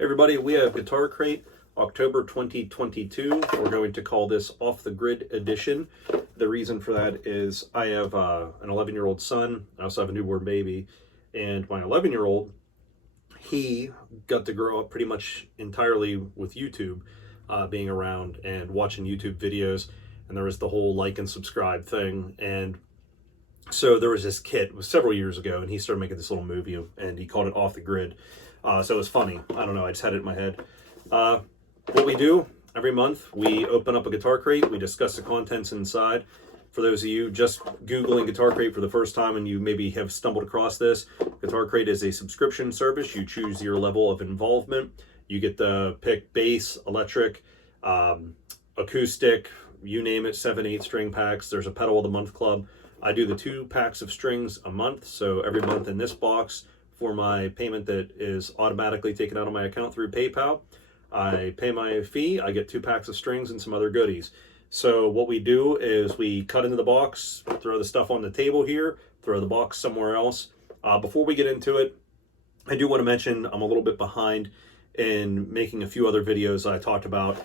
Everybody, we have Guitar Crate October 2022. We're going to call this Off the Grid Edition. The reason for that is I have an 11-year-old son. I also have a newborn baby. And my 11-year-old, he got to grow up pretty much entirely with YouTube, being around and watching YouTube videos. And there was the whole like and subscribe thing. And so there was this kid, it was several years ago, and he started making this little movie, and he called it Off the Grid. So it was funny. I don't know, I just had it in my head. What we do every month, we open up a guitar crate, we discuss the contents inside. For those of you just Googling Guitar Crate for the first time and you maybe have stumbled across this, Guitar Crate is a subscription service. You choose your level of involvement. You get to pick bass, electric, acoustic, you name it, 7/8 string packs. There's a Pedal of the Month club. I do the 2 packs of strings a month, so every month in this box, for my payment that is automatically taken out of my account through PayPal, I pay my fee, I get 2 packs of strings and some other goodies. So what we do is we cut into the box, throw the stuff on the table here, throw the box somewhere else. Before we get into it, I do want to mention I'm a little bit behind in making a few other videos I talked about.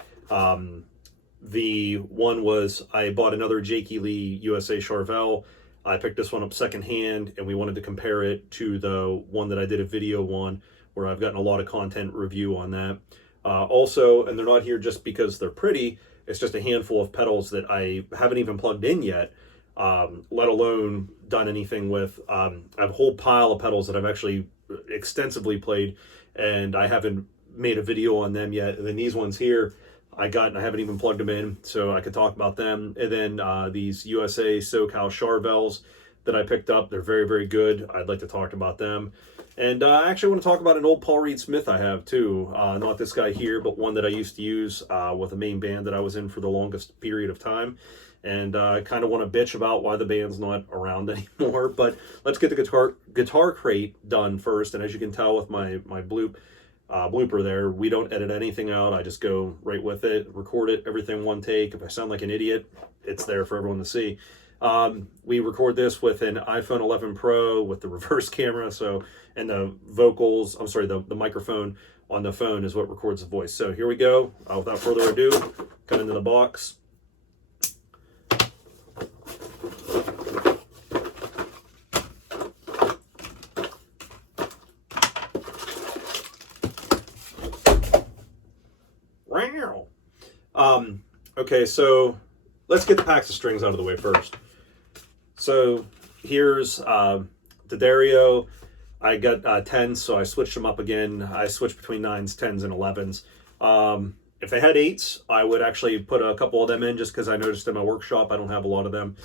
The one was I bought another Jakey Lee USA Charvel. I picked this one up secondhand, and we wanted to compare it to the one that I did a video on, where I've gotten a lot of content review on that. Also, and they're not here just because they're pretty, it's just a handful of pedals that I haven't even plugged in yet, let alone done anything with. I have a whole pile of pedals that I've actually extensively played, and I haven't made a video on them yet. And then these ones here, I haven't even plugged them in, so I could talk about them. And then these USA SoCal Charvels that I picked up, they're very, very good. I'd like to talk about them. And I actually want to talk about an old Paul Reed Smith I have too. Not this guy here, but one that I used to use with a main band that I was in for the longest period of time. And I kind of want to bitch about why the band's not around anymore. But let's get the guitar crate done first. And as you can tell with my blooper there, we don't edit anything out. I just go right with it, record it, everything one take. If I sound like an idiot, it's there for everyone to see. We record this with an iPhone 11 Pro with the reverse camera, and the vocals, I'm sorry, the microphone on the phone is what records the voice. So here we go. Without further ado, come into the box. Okay, so let's get the packs of strings out of the way first. So here's D'Addario. I got 10s, so I switched them up again. I switched between 9s, 10s, and 11s. If they had 8s, I would actually put a couple of them in just because I noticed in my workshop I don't have a lot of them.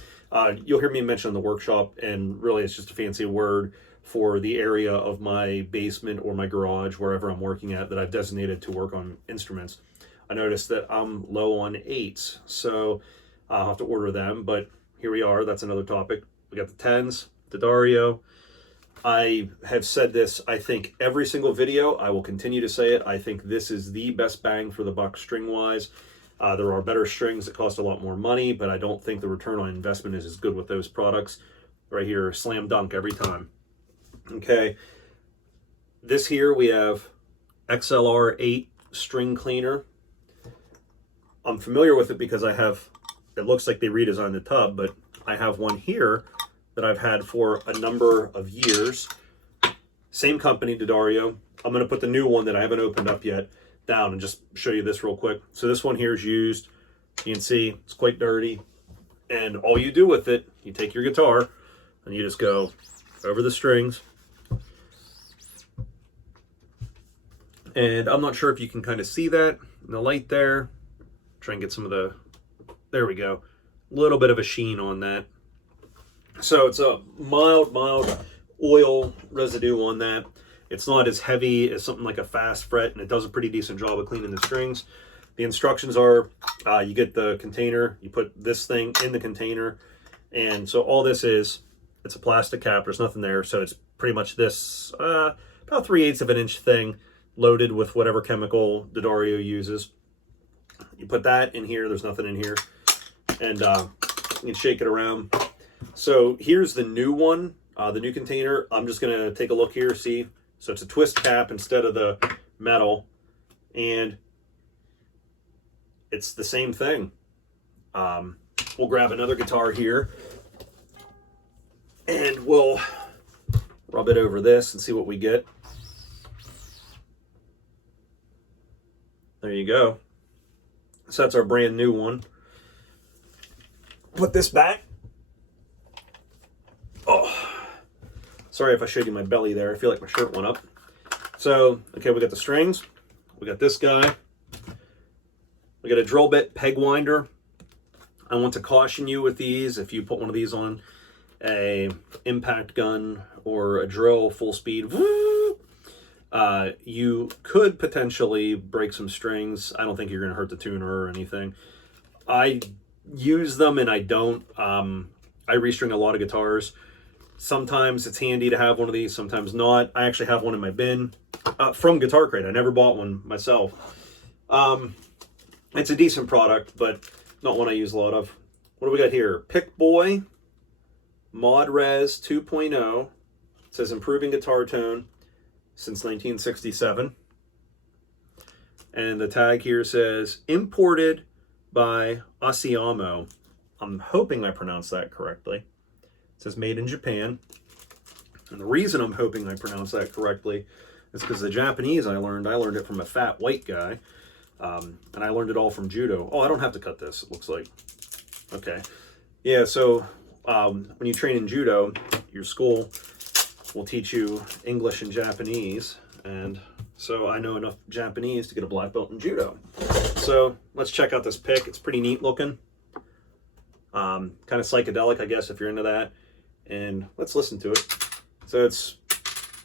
You'll hear me mention the workshop, and really it's just a fancy word for the area of my basement or my garage, wherever I'm working at, that I've designated to work on instruments. I noticed that I'm low on 8s, so I'll have to order them, but here we are. That's another topic. We got the 10s, D'Addario. I have said this, I think, every single video. I will continue to say it. I think this is the best bang for the buck string-wise. There are better strings that cost a lot more money, but I don't think the return on investment is as good with those products. Right here, slam dunk every time. Okay, this here we have XLR8 string cleaner. I'm familiar with it because it looks like they redesigned the tub, but I have one here that I've had for a number of years. Same company, D'Addario. I'm going to put the new one that I haven't opened up yet down and just show you this real quick. So this one here is used. You can see it's quite dirty. And all you do with it, you take your guitar and you just go over the strings. And I'm not sure if you can kind of see that in the light there. Try and get some of there we go. A little bit of a sheen on that. So it's a mild oil residue on that. It's not as heavy as something like a fast fret, and it does a pretty decent job of cleaning the strings. The instructions are, you get the container, you put this thing in the container, and so all this is, it's a plastic cap, there's nothing there, so it's pretty much this, about 3/8 of an inch thing, loaded with whatever chemical D'Addario uses. You put that in here, there's nothing in here, and you can shake it around. So here's the new one, the new container. I'm just gonna take a look here, see. So it's a twist cap instead of the metal. and it's the same thing. We'll grab another guitar here and we'll rub it over this and see what we get. There you go. So that's our brand new one. Put this back. Oh, sorry if I showed you my belly there. I feel like my shirt went up. So, okay, we got the strings. We got this guy. We got a drill bit peg winder. I want to caution you with these. If you put one of these on a impact gun or a drill full speed, you could potentially break some strings. I don't think you're going to hurt the tuner or anything. I use them and I don't. I restring a lot of guitars. Sometimes it's handy to have one of these, sometimes not. I actually have one in my bin from Guitar Crate. I never bought one myself. It's a decent product, but not one I use a lot of. What do we got here? Pickboy Mod Res 2.0. It says improving guitar tone since 1967. And the tag here says imported by Asiamo. I'm hoping I pronounced that correctly. It says made in Japan. And the reason I'm hoping I pronounced that correctly is because the Japanese I learned it from a fat white guy. And I learned it all from judo. Oh, I don't have to cut this, it looks like. Okay. Yeah, so when you train in judo, your school will teach you English and Japanese. And so I know enough Japanese to get a black belt in judo. So let's check out this pick. It's pretty neat looking. Kind of psychedelic, I guess, if you're into that. And let's listen to it. So it's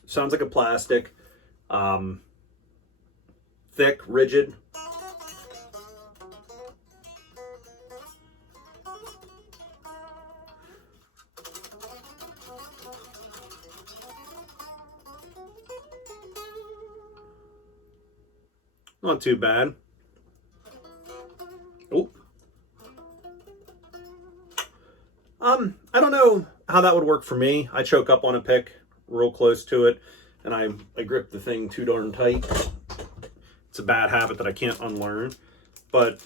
sounds like a plastic, thick, rigid. Not too bad. Oh. I don't know how that would work for me. I choke up on a pick real close to it, and I grip the thing too darn tight. It's a bad habit that I can't unlearn, but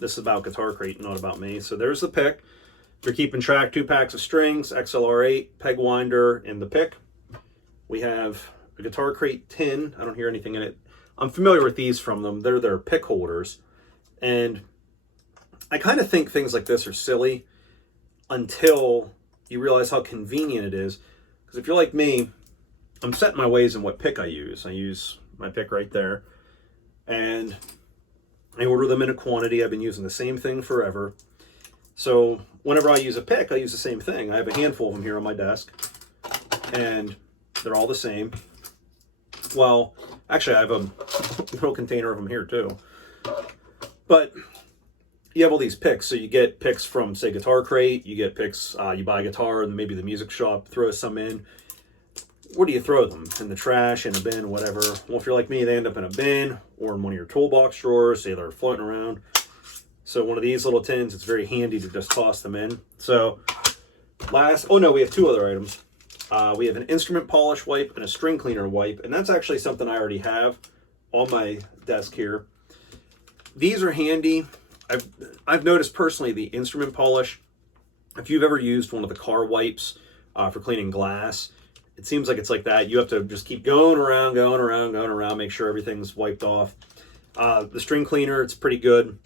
this is about Guitar Crate, not about me. So there's the pick. If you're keeping track, 2 packs of strings, XLR8, peg winder, and the pick. We have a Guitar Crate tin. I don't hear anything in it. I'm familiar with these from them. They're their pick holders. And I kind of think things like this are silly until you realize how convenient it is. Because if you're like me, I'm set in my ways in what pick I use. I use my pick right there. And I order them in a quantity. I've been using the same thing forever. So whenever I use a pick, I use the same thing. I have a handful of them here on my desk. And they're all the same. Well, actually, I have a little container of them here too. But you have all these picks. So you get picks from, say, Guitar Crate. You get picks, you buy a guitar and maybe the music shop throws some in. Where do you throw them? In the trash, in a bin, whatever. Well, if you're like me, they end up in a bin or in one of your toolbox drawers. Say they're floating around. So one of these little tins, it's very handy to just toss them in. So we have 2 other items. We have an instrument polish wipe and a string cleaner wipe, and that's actually something I already have on my desk here. These are handy. I've noticed personally the instrument polish, if you've ever used one of the car wipes for cleaning glass, it seems like it's like that. You have to just keep going around, make sure everything's wiped off. The string cleaner, it's pretty good.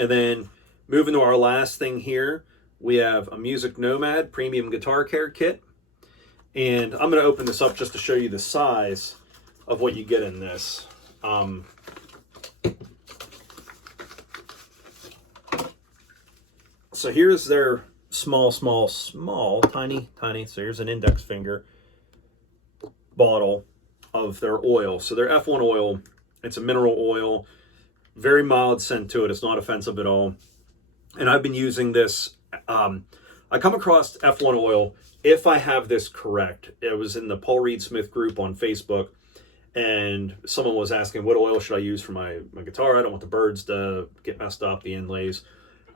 And then moving to our last thing here, we have a Music Nomad Premium Guitar Care Kit. And I'm going to open this up just to show you the size of what you get in this. So here's their small, tiny. So here's an index finger bottle of their oil. So their F1 oil, it's a mineral oil, very mild scent to it. It's not offensive at all. And I've been using this. I come across F1 oil, if I have this correct. It was in the Paul Reed Smith group on Facebook, and someone was asking, what oil should I use for my guitar? I don't want the birds to get messed up, the inlays.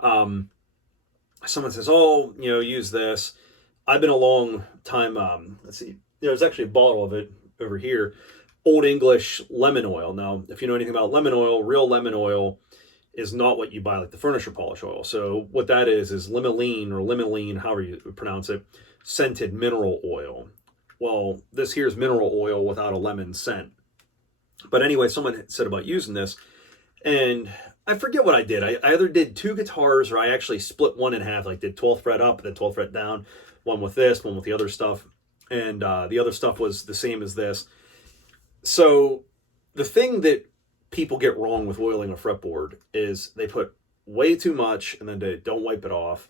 Someone says, use this. I've been a long time, let's see, there's actually a bottle of it over here. Old English lemon oil. Now, if you know anything about lemon oil, real lemon oil is not what you buy like the furniture polish oil. So what that is limonene, however you pronounce it, scented mineral oil. Well, this here's mineral oil without a lemon scent. But anyway, someone said about using this, and I forget what I did. I either did 2 guitars, or I actually split one in half, like did 12th fret up, then 12th fret down, one with this, one with the other stuff. And the other stuff was the same as this. So the thing that people get wrong with oiling a fretboard is they put way too much and then they don't wipe it off,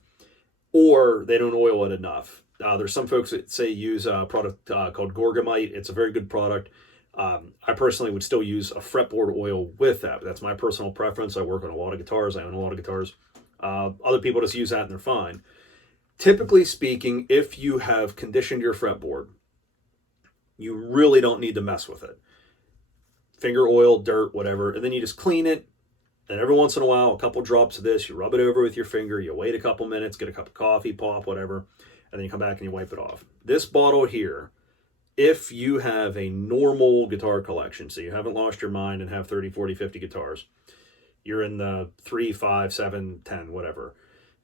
or they don't oil it enough. There's some folks that say use a product called Gorgamite. It's a very good product. I personally would still use a fretboard oil with that, but that's my personal preference. I work on a lot of guitars. I own a lot of guitars. Other people just use that and they're fine. Typically speaking, if you have conditioned your fretboard, you really don't need to mess with it. Finger oil, dirt, whatever, and then you just clean it. And every once in a while, a couple drops of this, you rub it over with your finger, you wait a couple minutes, get a cup of coffee, pop, whatever, and then you come back and you wipe it off. This bottle here, if you have a normal guitar collection, so you haven't lost your mind and have 30, 40, 50 guitars, you're in the 3, 5, 7, 10, whatever,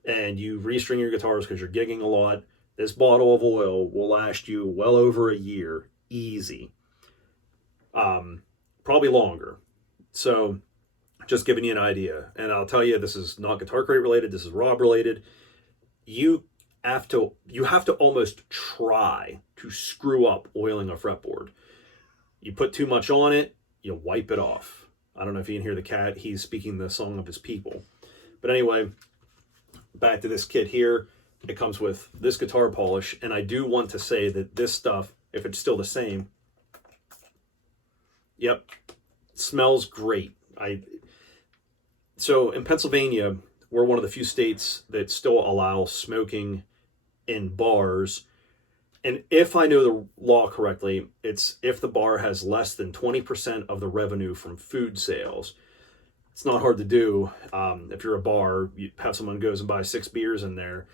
and you restring your guitars because you're gigging a lot, this bottle of oil will last you well over a year, easy. Probably longer. So just giving you an idea. And I'll tell you, this is not Guitar Crate related, this is Rob related. You have to almost try to screw up oiling a fretboard. You put too much on it, you wipe it off. I don't know if you can hear the cat, he's speaking the song of his people. But anyway, back to this kit here. It comes with this guitar polish, and I do want to say that this stuff, if it's still the same, yep, smells great. So in Pennsylvania, we're one of the few states that still allow smoking in bars. And if I know the law correctly, it's if the bar has less than 20% of the revenue from food sales. It's not hard to do. If you're a bar, you have someone goes and buys 6 beers in there,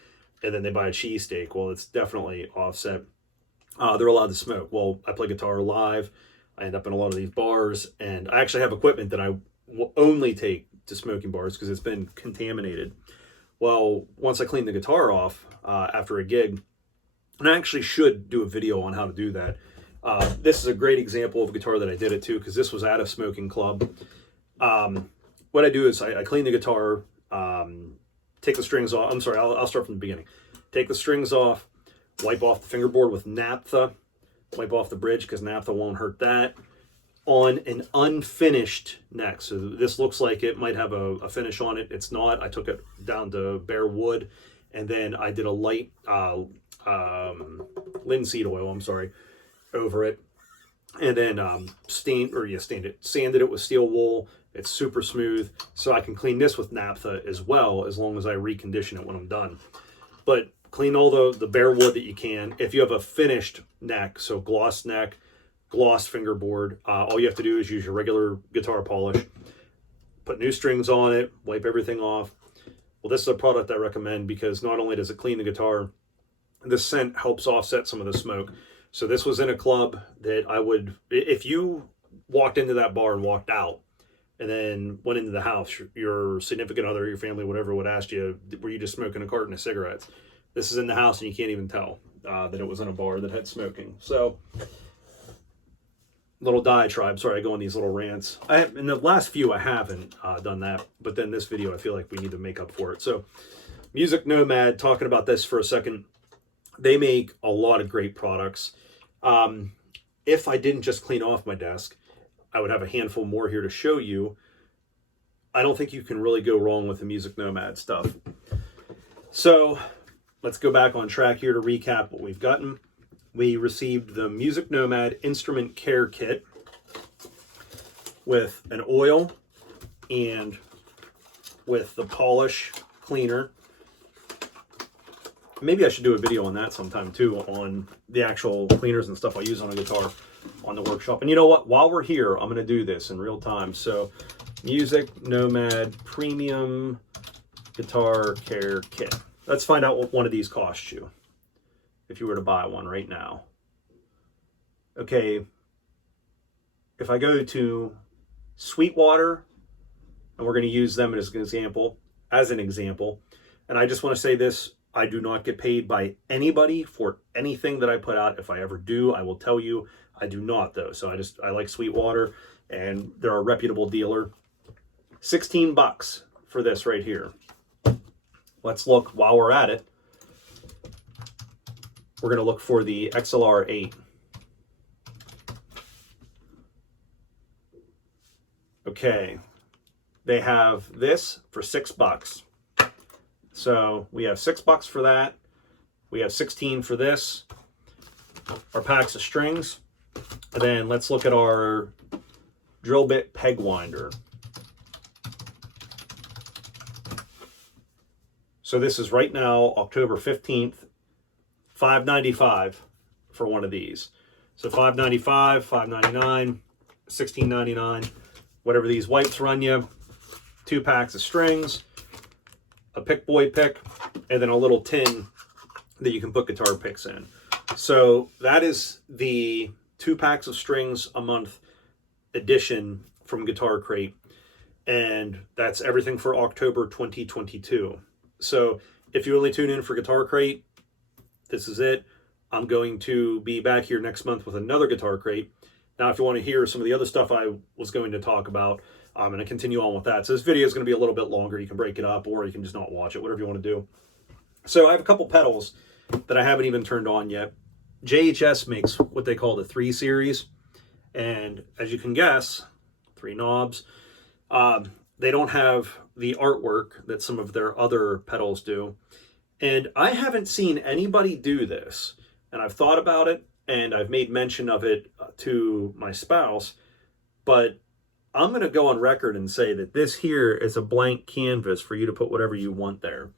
and then they buy a cheesesteak. Well, it's definitely offset. They're allowed to smoke. Well, I play guitar live. I end up in a lot of these bars, and I actually have equipment that I will only take to smoking bars because it's been contaminated. Well, once I clean the guitar off after a gig, and I actually should do a video on how to do that. This is a great example of a guitar that I did it to, because this was at a smoking club. What I do is I clean the guitar, take the strings off. I'm sorry, I'll start from the beginning. Take the strings off, wipe off the fingerboard with naphtha, wipe off the bridge because naphtha won't hurt that, on an unfinished neck. So this looks like it might have a finish on it. It's not. I took it down to bare wood, and then I did a light linseed oil, over it, and then sanded it with steel wool. It's super smooth, so I can clean this with naphtha as well, as long as I recondition it when I'm done. But clean all the bare wood that you can. If you have a finished neck, so gloss neck, gloss fingerboard, all you have to do is use your regular guitar polish, put new strings on it, wipe everything off. Well, this is a product I recommend because not only does it clean the guitar, the scent helps offset some of the smoke. So this was in a club that I would, if you walked into that bar and walked out and then went into the house, your significant other, your family, whatever, would ask you, were you just smoking a carton of cigarettes? This is in the house and you can't even tell that it was in a bar that had smoking. So, little diatribe. Sorry, I go on these little rants. In the last few, I haven't done that, but then this video, I feel like we need to make up for it. So, Music Nomad, talking about this for a second. They make a lot of great products. If I didn't just clean off my desk, I would have a handful more here to show you. I don't think you can really go wrong with the Music Nomad stuff. So let's go back on track here to recap what we've gotten. We received the Music Nomad Instrument Care Kit with an oil and with the polish cleaner. Maybe I should do a video on that sometime too, on the actual cleaners and stuff I use on a guitar on the workshop. And you know what? While we're here, I'm going to do this in real time. So, Music Nomad Premium Guitar Care Kit. Let's find out what one of these costs you if you were to buy one right now. Okay, if I go to Sweetwater, and we're going to use them as an example, and I just want to say this, I do not get paid by anybody for anything that I put out. If I ever do, I will tell you. I do not, though. So I like Sweetwater, and they're a reputable dealer. $16 for this right here. Let's look while we're at it. We're going to look for the XLR8. Okay, they have this for $6. So we have $6 for that. We have 16 for this. Our packs of strings. And then let's look at our drill bit peg winder. So this is right now, October 15th, $5.95 for one of these. So $5.95, $5.99, $16.99, whatever these wipes run you. 2 packs of strings, a Pickboy pick, and then a little tin that you can put guitar picks in. So that is the 2 packs of strings a month edition from Guitar Crate. And that's everything for October 2022. So if you only tune in for Guitar Crate, this is it. I'm going to be back here next month with another Guitar Crate. Now, if you want to hear some of the other stuff I was going to talk about, I'm going to continue on with that. So this video is going to be a little bit longer. You can break it up, or you can just not watch it, whatever you want to do. So I have a couple pedals that I haven't even turned on yet. JHS makes what they call the 3 series. And as you can guess, 3 knobs. They don't have the artwork that some of their other pedals do. And I haven't seen anybody do this. And I've thought about it, and I've made mention of it to my spouse. But I'm going to go on record and say that this here is a blank canvas for you to put whatever you want there.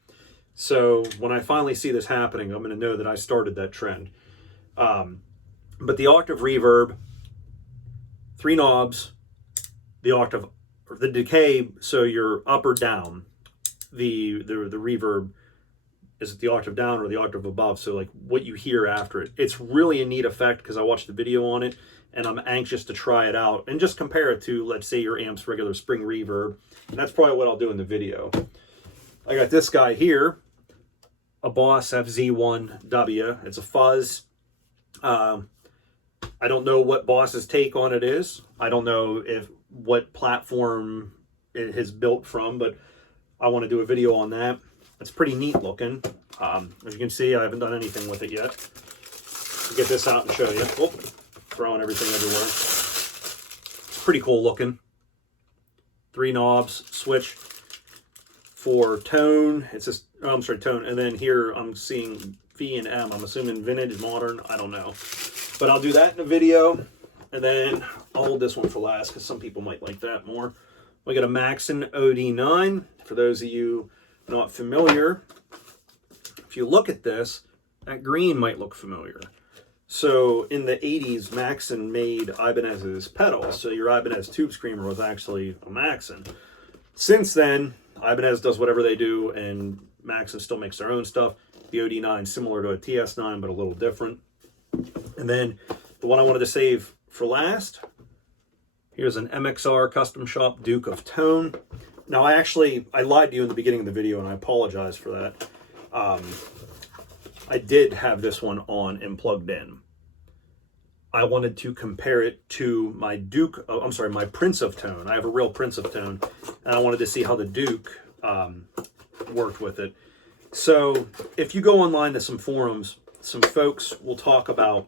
So when I finally see this happening, I'm going to know that I started that trend. But the Octave Reverb, 3 knobs, the octave, or the decay, so you're up or down. The reverb is the octave down or the octave above, so like what you hear after it. It's really a neat effect because I watched the video on it, and I'm anxious to try it out and just compare it to, let's say, your amp's regular spring reverb. And that's probably what I'll do in the video. I got this guy here, a Boss FZ1W. It's a fuzz. I don't know what Boss's take on it is. I don't know what platform it has built from, but I want to do a video on that. It's pretty neat looking. As you can see, I haven't done anything with it yet. I'll get this out and show you. Oh, throwing everything everywhere. It's pretty cool looking. 3 knobs, switch for tone. It's just, oh, I'm sorry, tone. And then here I'm seeing V and M. I'm assuming vintage, modern, I don't know. But I'll do that in a video. And then I'll hold this one for last because some people might like that more. We got a Maxon OD9. For those of you not familiar, if you look at this, that green might look familiar. So in the 80s, Maxon made Ibanez's pedals. So your Ibanez Tube Screamer was actually a Maxon. Since then, Ibanez does whatever they do, and Maxon still makes their own stuff. The OD9 similar to a TS9, but a little different. And then the one I wanted to save for last, here's an MXR Custom Shop Duke of Tone. Now I lied to you in the beginning of the video, and I apologize for that. I did have this one on and plugged in. I wanted to compare it to my my Prince of Tone. I have a real Prince of Tone, and I wanted to see how the Duke worked with it. So if you go online to some forums, some folks will talk about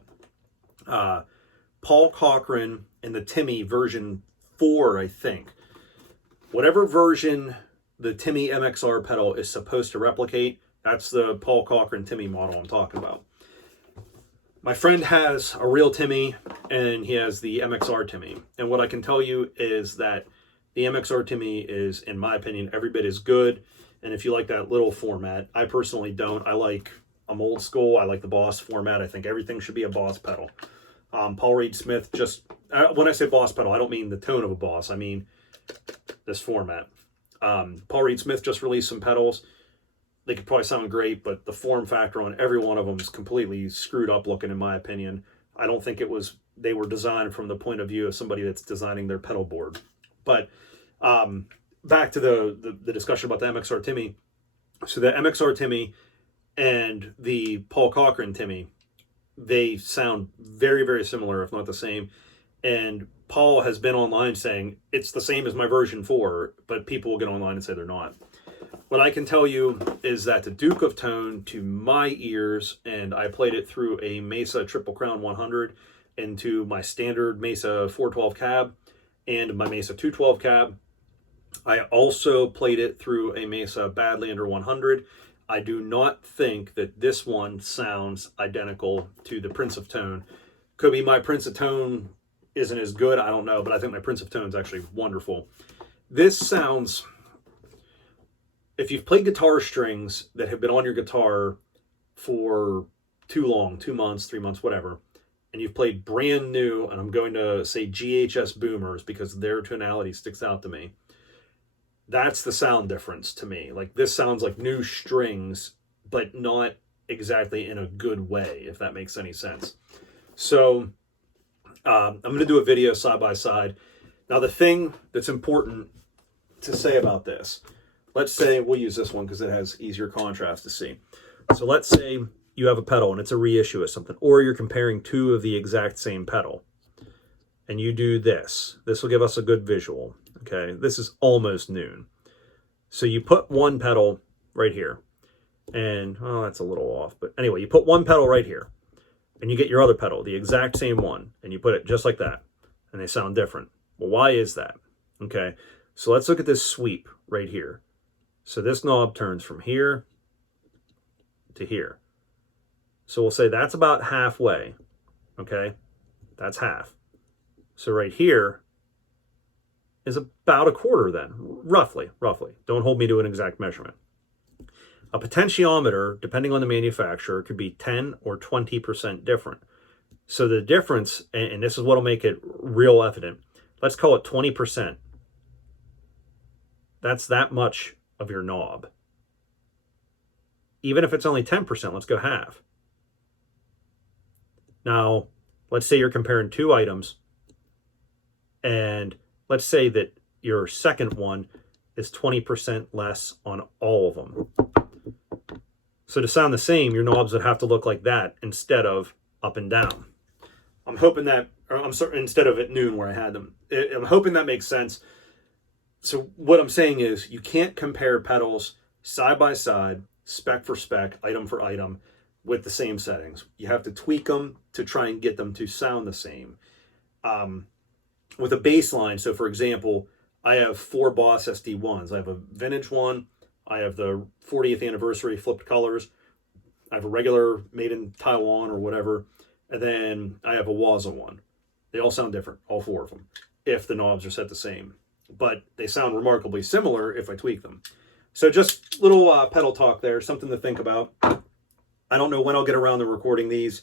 Paul Cochran and the Timmy version 4, I think. Whatever version the Timmy MXR pedal is supposed to replicate, that's the Paul Cochran Timmy model I'm talking about. My friend has a real Timmy, and he has the MXR Timmy. And what I can tell you is that the MXR Timmy is, in my opinion, every bit as good. And if you like that little format, I personally don't. I'm old school. I like the Boss format. I think everything should be a Boss pedal. Paul Reed Smith when I say Boss pedal, I don't mean the tone of a Boss. I mean this format. Paul Reed Smith just released some pedals. They could probably sound great, but the form factor on every one of them is completely screwed up looking, in my opinion. I don't think it was they were designed from the point of view of somebody that's designing their pedal board. But back to the discussion about the MXR Timmy. So the MXR Timmy and the Paul Cochran Timmy, they sound very, very similar, if not the same. And Paul has been online saying it's the same as my version 4, but people will get online and say they're not. What I can tell you is that the Duke of Tone, to my ears, and I played it through a Mesa Triple Crown 100 into my standard Mesa 412 cab and my Mesa 212 cab. I also played it through a Mesa Badlander 100. I do not think that this one sounds identical to the Prince of Tone. Could be my Prince of Tone isn't as good, I don't know, but I think my Prince of Tone is actually wonderful. This sounds, if you've played guitar strings that have been on your guitar for too long, 2 months, 3 months, whatever, and you've played brand new, and I'm going to say JHS boomers because their tonality sticks out to me, that's the sound difference to me. Like, this sounds like new strings, but not exactly in a good way, if that makes any sense. So I'm going to do a video side by side. Now, the thing that's important to say about this, let's say we'll use this one because it has easier contrast to see. So let's say you have a pedal and it's a reissue of something, or you're comparing two of the exact same pedal, and you do this. This will give us a good visual. Okay, this is almost noon. So you put one pedal right here, and, oh, that's a little off. But anyway, you put one pedal right here, and you get your other pedal, the exact same one, and you put it just like that, and they sound different. Well, why is that? Okay, so let's look at this sweep right here. So this knob turns from here to here. So we'll say that's about halfway, okay? That's half. So right here is about a quarter then, roughly. Don't hold me to an exact measurement. A potentiometer, depending on the manufacturer, could be 10 or 20% different. So the difference, and this is what will make it real evident, let's call it 20%. That's that much of your knob. Even if it's only 10%, let's go half. Now, let's say you're comparing two items, and let's say that your second one is 20% less on all of them. So to sound the same, your knobs would have to look like that instead of up and down. I'm hoping that, or I'm sorry, instead of at noon where I had them. I'm hoping that makes sense. So what I'm saying is you can't compare pedals side by side, spec for spec, item for item, with the same settings. You have to tweak them to try and get them to sound the same. With a bass line, so for example, I have 4 Boss SD1s. I have a vintage one, I have the 40th anniversary flipped colors, I have a regular made in Taiwan or whatever, and then I have a Waza one. They all sound different, all 4 of them, if the knobs are set the same. But they sound remarkably similar if I tweak them. So just little pedal talk there, something to think about. I don't know when I'll get around to recording these.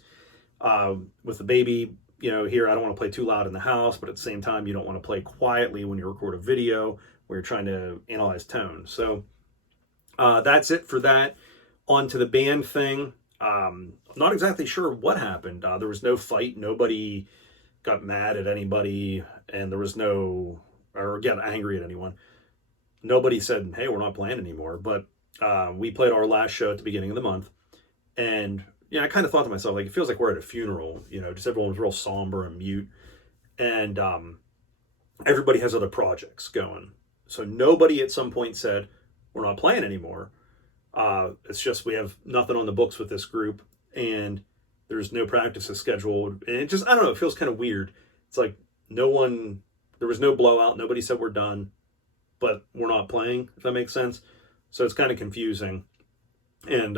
With the baby, you know, here, I don't want to play too loud in the house, but at the same time, you don't want to play quietly when you record a video where you're trying to analyze tone. So that's it for that. On to the band thing. I'm not exactly sure what happened. There was no fight. Nobody got mad at anybody, and there was no, or got angry at anyone. Nobody said, hey, we're not playing anymore. But we played our last show at the beginning of the month. And yeah, I kind of thought to myself, like, it feels like we're at a funeral, you know, just everyone was real somber and mute. And everybody has other projects going. So nobody at some point said, we're not playing anymore. It's just we have nothing on the books with this group, and there's no practices scheduled. And it just, I don't know, it feels kind of weird. It's like no one, there was no blowout. Nobody said we're done, but we're not playing, if that makes sense. So it's kind of confusing. And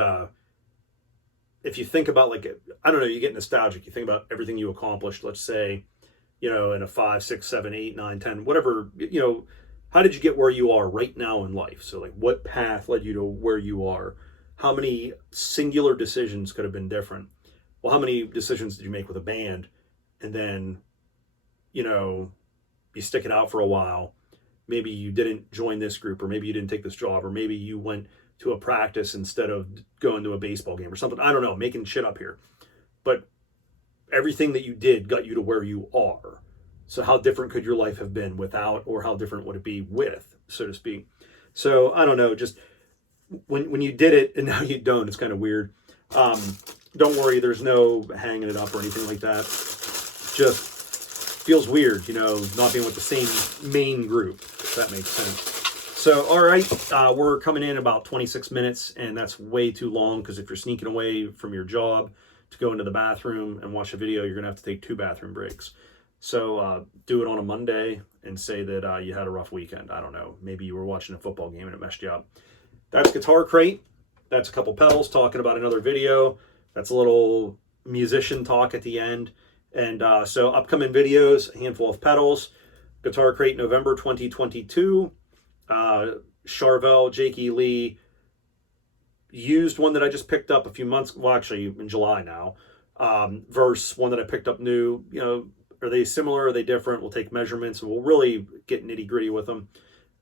if you think about, like, I don't know, you get nostalgic. You think about everything you accomplished, let's say, you know, in a 5, 6, 7, 8, 9, 10, whatever, you know, how did you get where you are right now in life? So, like, what path led you to where you are? How many singular decisions could have been different? Well, how many decisions did you make with a band? And then, you know, you stick it out for a while. Maybe you didn't join this group, or maybe you didn't take this job, or maybe you went to a practice instead of going to a baseball game or something. I don't know, making shit up here. But everything that you did got you to where you are. So how different could your life have been without, or how different would it be with, so to speak? So I don't know, just when you did it and now you don't, it's kind of weird. Don't worry, there's no hanging it up or anything like that. Just feels weird, you know, not being with the same main group, if that makes sense. So, all right, we're coming in about 26 minutes, and that's way too long, because if you're sneaking away from your job to go into the bathroom and watch a video, you're going to have to take 2 bathroom breaks. So do it on a Monday and say that you had a rough weekend. I don't know. Maybe you were watching a football game and it messed you up. That's Guitar Crate. That's a couple pedals talking about another video. That's a little musician talk at the end. And so upcoming videos, a handful of pedals. Guitar Crate November 2022. Charvel, Jakey Lee. Used one that I just picked up a few months, well, actually in July now. Versus one that I picked up new. You know, are they similar? Are they different? We'll take measurements and we'll really get nitty gritty with them.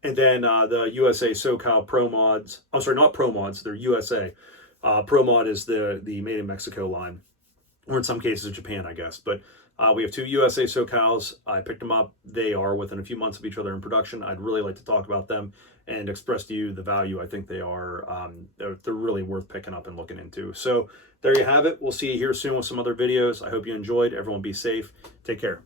And then the USA SoCal Pro Mods. I'm sorry, not Pro Mods. They're USA. Pro Mod is the Made in Mexico line, or in some cases Japan, I guess. But we have 2 USA SoCals. I picked them up. They are within a few months of each other in production. I'd really like to talk about them and express to you the value I think they are. They're really worth picking up and looking into. So there you have it. We'll see you here soon with some other videos. I hope you enjoyed. Everyone be safe. Take care.